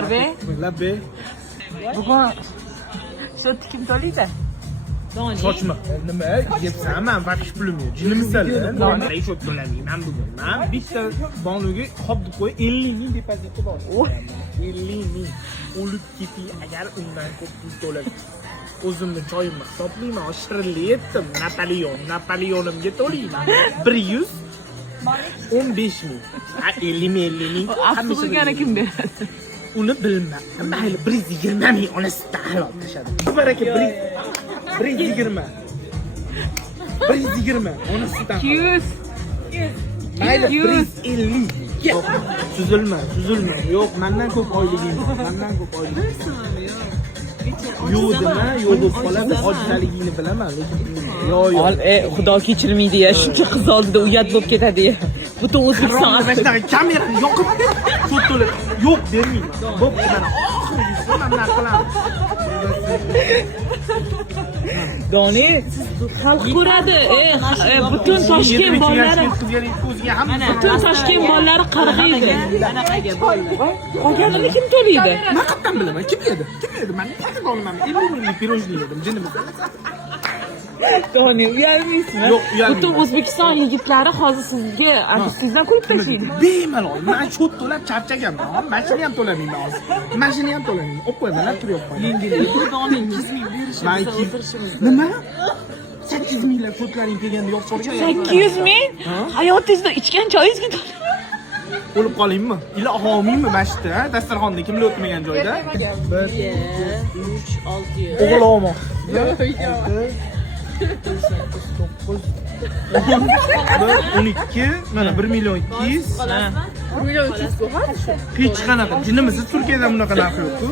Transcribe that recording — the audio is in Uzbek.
Barbie. Labbe. Bugun shu tikim to'laydi. Sochma. Nima? Yebsam men vakish pulim yo'q. Jinimisan? Nonga shu to'lamayman bugun. Men bitta bonuga hop deb qo'y 50 ming depoziti bor. 50 ming. O'lib ketay agar undan ko'p pul to'lasam. O'zimni joyimni hisoblayman, shirinlik yetdim. Napoleonimga to'layman. 115 ming. 50 ming. Avtobusga kim beradi? Uni bilmayman. Mayli 120 ming onasidan halol tashadi. Baraka 120. 120 onasidan. 200. Mayli 150. Yo'q, suzilma. Yo'q, mendan ko'p oyliging bor. Yo'q dema, yo'q bo'lib qoladi. Hodisaligingni bilaman, lekin yo'q. Xudo kechirmaydi ya. Shuncha qiz oldida uyat bo'lib ketadi ya. Butun O'zbekiston Mana kamerani yoqib sud to'lab. Yo'q bermayman. Bo'pti mana oxirgisi men nima qilaman? Doni xalq ko'radi. Butun Toshkent bolalari butun Toshkent bolalari qarg'aydi. Anaqaga bo'ldi. Qolganini kim to'laydi? Men qayerdan bilaman? Kim yedi? Men qayerdan olaman? 50 ming pirojni yedim, jinimiz. Doni uyalmaysizmi? Yo'q, uyalmayman. Butun O'zbekiston yigitlari hozir sizga artistingizdan qo'yib tashlaydi. Bemalol. Men chot to'lab charchaganman. Mashina ham to'lamayman hozir. Mashina ham to'lamayman. Olib qo'yaman, turib qo'yaman. Yengillik. Doning 200 ming berishimiz o'tirishimiz. Nima? 800 minglab chotlaring kelganda yo'q bo'lgan. 800 ming? Hayotingizda ichgan choyingizga O'lib qolaymi? Ila olmaymi mashitda, dasturxonda kimlar o'tmagan joyda? 1 2 3 6 o'g'lom. 12 mana 1 million 200 1 million 200 bo'ladi. hech qanaqa jinimizni Turkiyada bunaqa narx yo'q-ku.